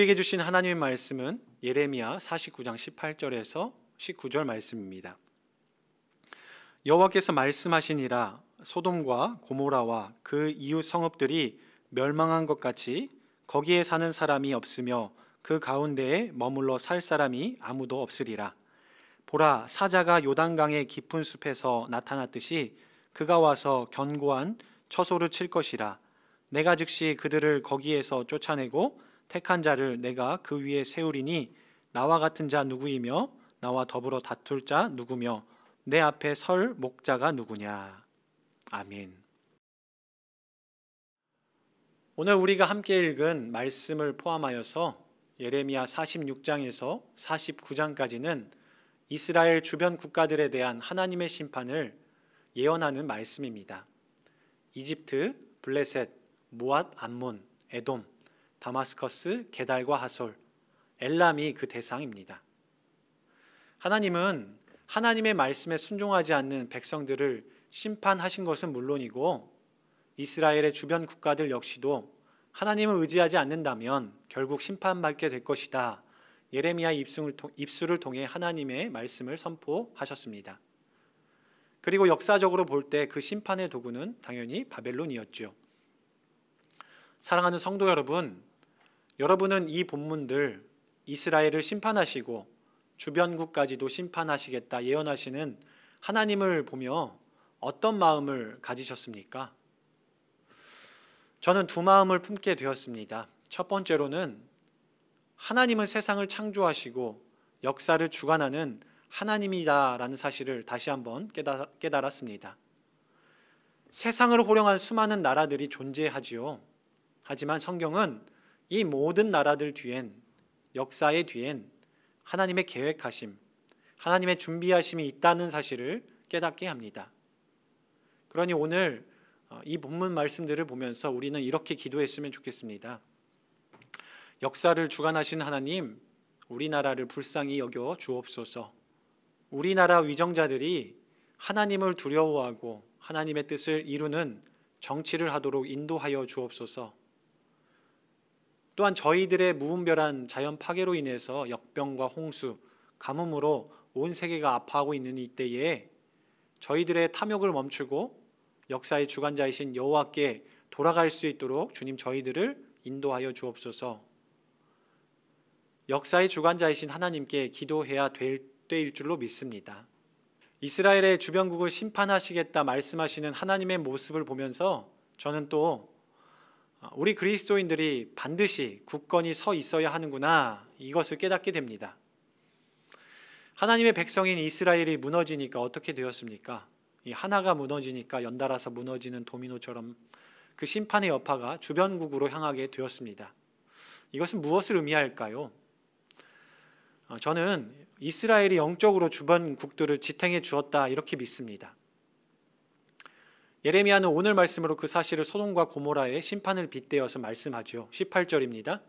우리에게 주신 하나님의 말씀은 예레미야 49장 18절에서 19절 말씀입니다. 여호와께서 말씀하시니라. 소돔과 고모라와 그 이웃 성읍들이 멸망한 것 같이 거기에 사는 사람이 없으며 그 가운데에 머물러 살 사람이 아무도 없으리라. 보라, 사자가 요단강의 깊은 숲에서 나타났듯이 그가 와서 견고한 처소를 칠 것이라. 내가 즉시 그들을 거기에서 쫓아내고 택한 자를 내가 그 위에 세우리니 나와 같은 자 누구이며 나와 더불어 다툴 자 누구며 내 앞에 설 목자가 누구냐. 아멘. 오늘 우리가 함께 읽은 말씀을 포함하여서 예레미야 46장에서 49장까지는 이스라엘 주변 국가들에 대한 하나님의 심판을 예언하는 말씀입니다. 이집트, 블레셋, 모압, 암몬, 에돔, 다마스커스, 게달과 하솔, 엘람이 그 대상입니다. 하나님은 하나님의 말씀에 순종하지 않는 백성들을 심판하신 것은 물론이고 이스라엘의 주변 국가들 역시도 하나님을 의지하지 않는다면 결국 심판받게 될 것이다. 예레미야 입술을 통해 하나님의 말씀을 선포하셨습니다. 그리고 역사적으로 볼 때 그 심판의 도구는 당연히 바벨론이었죠. 사랑하는 성도 여러분, 여러분은 이 본문들 이스라엘을 심판하시고 주변국까지도 심판하시겠다 예언하시는 하나님을 보며 어떤 마음을 가지셨습니까? 저는 두 마음을 품게 되었습니다. 첫 번째로는 하나님은 세상을 창조하시고 역사를 주관하는 하나님이다라는 사실을 다시 한번 깨달았습니다. 세상을 호령한 수많은 나라들이 존재하지요. 하지만 성경은 이 모든 나라들 뒤엔, 역사의 뒤엔 하나님의 계획하심, 하나님의 준비하심이 있다는 사실을 깨닫게 합니다. 그러니 오늘 이 본문 말씀들을 보면서 우리는 이렇게 기도했으면 좋겠습니다. 역사를 주관하신 하나님, 우리나라를 불쌍히 여겨 주옵소서. 우리나라 위정자들이 하나님을 두려워하고 하나님의 뜻을 이루는 정치를 하도록 인도하여 주옵소서. 또한 저희들의 무분별한 자연 파괴로 인해서 역병과 홍수, 가뭄으로 온 세계가 아파하고 있는 이때에 저희들의 탐욕을 멈추고 역사의 주관자이신 여호와께 돌아갈 수 있도록 주님 저희들을 인도하여 주옵소서. 역사의 주관자이신 하나님께 기도해야 될 때일 줄로 믿습니다. 이스라엘의 주변국을 심판하시겠다 말씀하시는 하나님의 모습을 보면서 저는 또 우리 그리스도인들이 반드시 굳건히 서 있어야 하는구나, 이것을 깨닫게 됩니다. 하나님의 백성인 이스라엘이 무너지니까 어떻게 되었습니까? 이 하나가 무너지니까 연달아서 무너지는 도미노처럼 그 심판의 여파가 주변국으로 향하게 되었습니다. 이것은 무엇을 의미할까요? 저는 이스라엘이 영적으로 주변국들을 지탱해 주었다, 이렇게 믿습니다. 예레미야는 오늘 말씀으로 그 사실을 소돔과 고모라의 심판을 빗대어서 말씀하죠. 18절입니다.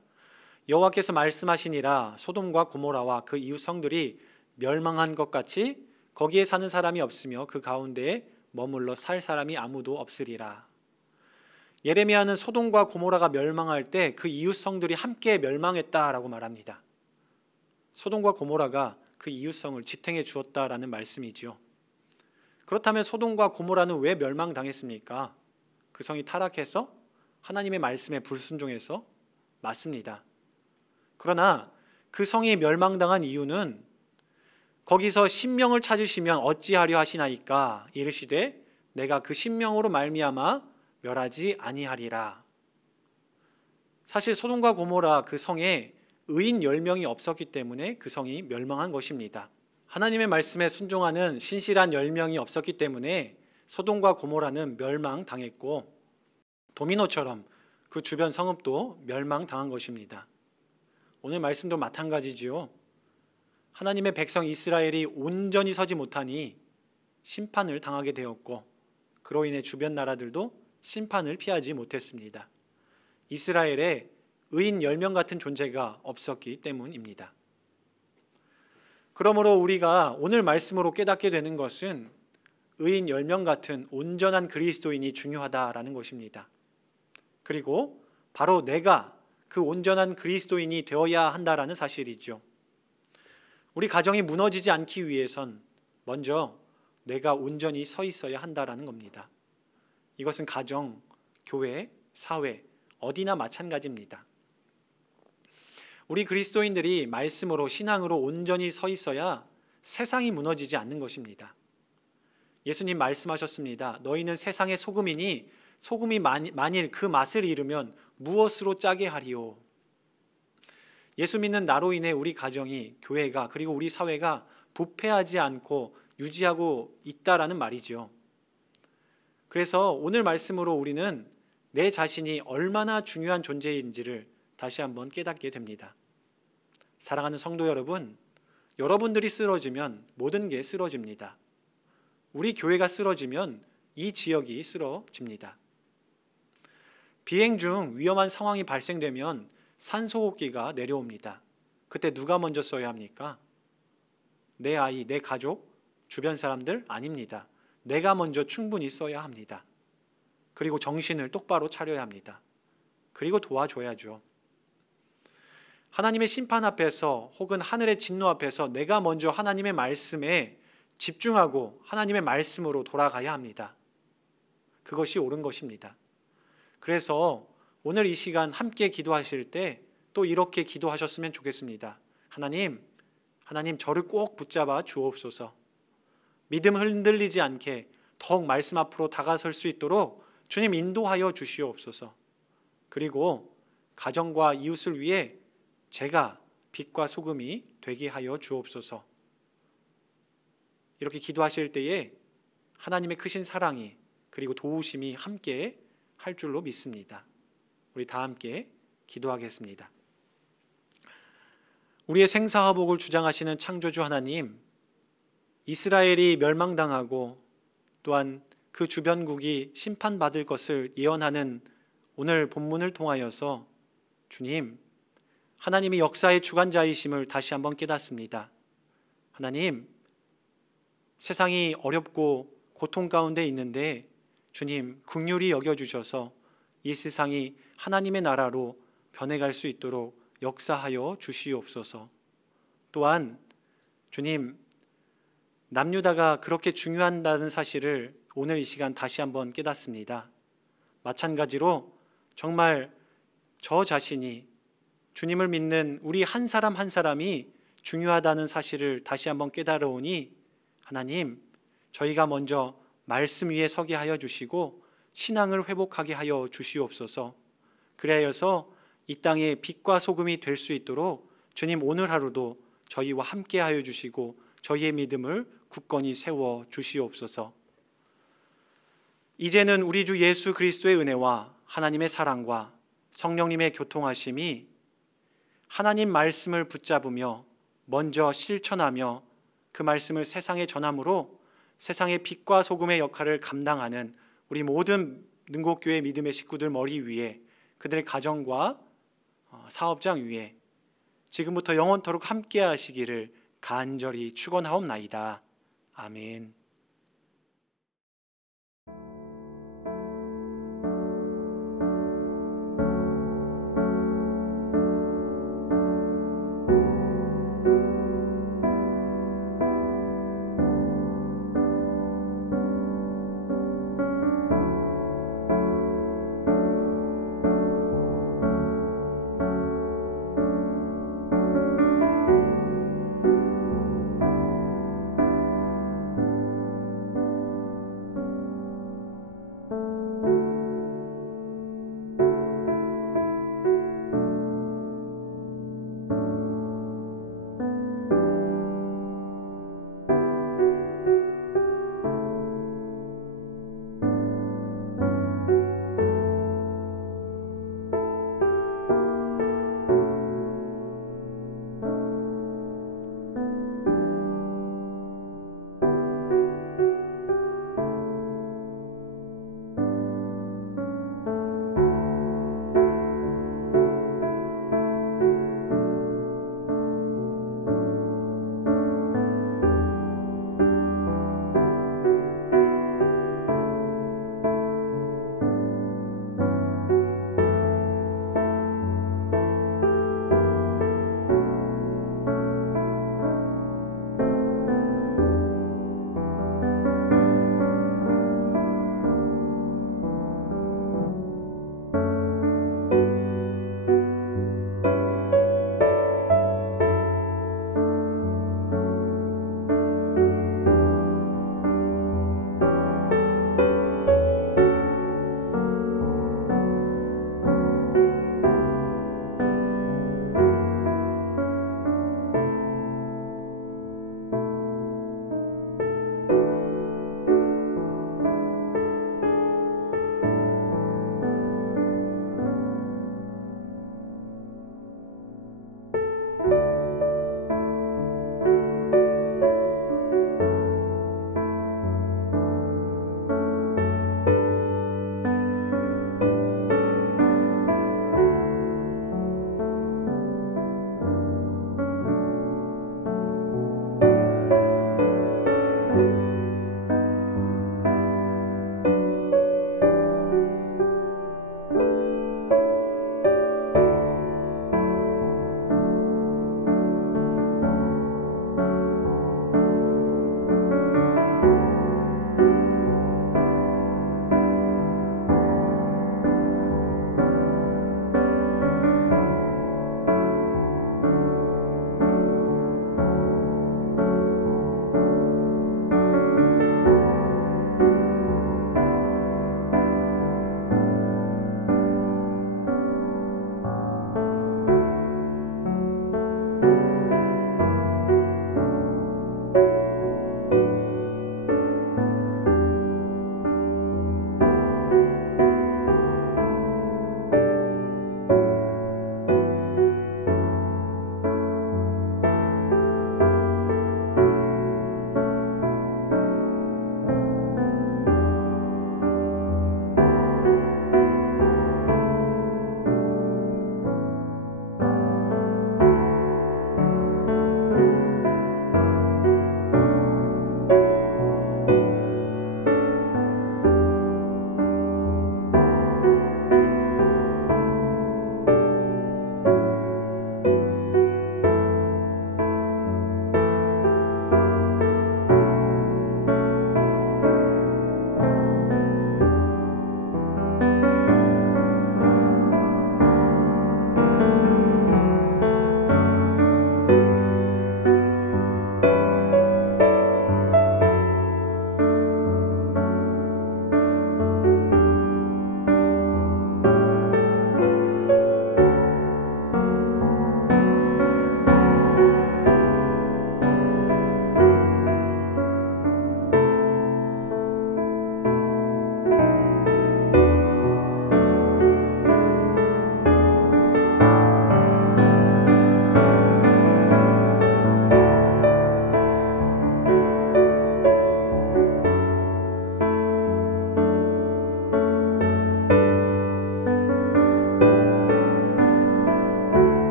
여호와께서 말씀하시니라. 소돔과 고모라와 그 이웃 성들이 멸망한 것 같이 거기에 사는 사람이 없으며 그 가운데에 머물러 살 사람이 아무도 없으리라. 예레미야는 소돔과 고모라가 멸망할 때 그 이웃 성들이 함께 멸망했다라고 말합니다. 소돔과 고모라가 그 이웃성을 지탱해 주었다라는 말씀이지요. 그렇다면 소돔과 고모라는 왜 멸망당했습니까? 그 성이 타락해서 하나님의 말씀에 불순종해서? 맞습니다. 그러나 그 성이 멸망당한 이유는 거기서 신명을 찾으시면 어찌하려 하시나이까 이르시되 내가 그 신명으로 말미암아 멸하지 아니하리라. 사실 소돔과 고모라 그 성에 의인 10명이 없었기 때문에 그 성이 멸망한 것입니다. 하나님의 말씀에 순종하는 신실한 10명이 없었기 때문에 소돔과 고모라는 멸망당했고 도미노처럼 그 주변 성읍도 멸망당한 것입니다. 오늘 말씀도 마찬가지지요. 하나님의 백성 이스라엘이 온전히 서지 못하니 심판을 당하게 되었고 그로 인해 주변 나라들도 심판을 피하지 못했습니다. 이스라엘에 의인 10명 같은 존재가 없었기 때문입니다. 그러므로 우리가 오늘 말씀으로 깨닫게 되는 것은 의인 10명 같은 온전한 그리스도인이 중요하다라는 것입니다. 그리고 바로 내가 그 온전한 그리스도인이 되어야 한다라는 사실이죠. 우리 가정이 무너지지 않기 위해선 먼저 내가 온전히 서 있어야 한다라는 겁니다. 이것은 가정, 교회, 사회 어디나 마찬가지입니다. 우리 그리스도인들이 말씀으로 신앙으로 온전히 서 있어야 세상이 무너지지 않는 것입니다. 예수님 말씀하셨습니다. 너희는 세상의 소금이니 소금이 만일 그 맛을 잃으면 무엇으로 짜게 하리요. 예수 믿는 나로 인해 우리 가정이, 교회가, 그리고 우리 사회가 부패하지 않고 유지하고 있다라는 말이죠. 그래서 오늘 말씀으로 우리는 내 자신이 얼마나 중요한 존재인지를 다시 한번 깨닫게 됩니다. 사랑하는 성도 여러분, 여러분들이 쓰러지면 모든 게 쓰러집니다. 우리 교회가 쓰러지면 이 지역이 쓰러집니다. 비행 중 위험한 상황이 발생되면 산소호흡기가 내려옵니다. 그때 누가 먼저 써야 합니까? 내 아이, 내 가족, 주변 사람들? 아닙니다. 내가 먼저 충분히 써야 합니다. 그리고 정신을 똑바로 차려야 합니다. 그리고 도와줘야죠. 하나님의 심판 앞에서 혹은 하늘의 진노 앞에서 내가 먼저 하나님의 말씀에 집중하고 하나님의 말씀으로 돌아가야 합니다. 그것이 옳은 것입니다. 그래서 오늘 이 시간 함께 기도하실 때 또 이렇게 기도하셨으면 좋겠습니다. 하나님 저를 꼭 붙잡아 주옵소서. 믿음 흔들리지 않게 더욱 말씀 앞으로 다가설 수 있도록 주님 인도하여 주시옵소서. 그리고 가정과 이웃을 위해 제가 빛과 소금이 되게 하여 주옵소서. 이렇게 기도하실 때에 하나님의 크신 사랑이 그리고 도우심이 함께 할 줄로 믿습니다. 우리 다 함께 기도하겠습니다. 우리의 생사화복을 주장하시는 창조주 하나님, 이스라엘이 멸망당하고 또한 그 주변국이 심판받을 것을 예언하는 오늘 본문을 통하여서 주님, 하나님이 역사의 주관자이심을 다시 한번 깨닫습니다. 하나님, 세상이 어렵고 고통 가운데 있는데 주님 긍휼히 여겨주셔서 이 세상이 하나님의 나라로 변해갈 수 있도록 역사하여 주시옵소서. 또한 주님, 남유다가 그렇게 중요하다는 사실을 오늘 이 시간 다시 한번 깨닫습니다. 마찬가지로 정말 저 자신이 주님을 믿는 우리 한 사람 한 사람이 중요하다는 사실을 다시 한번 깨달으오니 하나님, 저희가 먼저 말씀 위에 서게 하여 주시고 신앙을 회복하게 하여 주시옵소서. 그래서 이 땅에 빛과 소금이 될 수 있도록 주님 오늘 하루도 저희와 함께 하여 주시고 저희의 믿음을 굳건히 세워 주시옵소서. 이제는 우리 주 예수 그리스도의 은혜와 하나님의 사랑과 성령님의 교통하심이 하나님 말씀을 붙잡으며 먼저 실천하며 그 말씀을 세상에 전함으로 세상의 빛과 소금의 역할을 감당하는 우리 모든 능곡교회 믿음의 식구들 머리 위에, 그들의 가정과 사업장 위에 지금부터 영원토록 함께 하시기를 간절히 축원하옵나이다. 아멘. 네.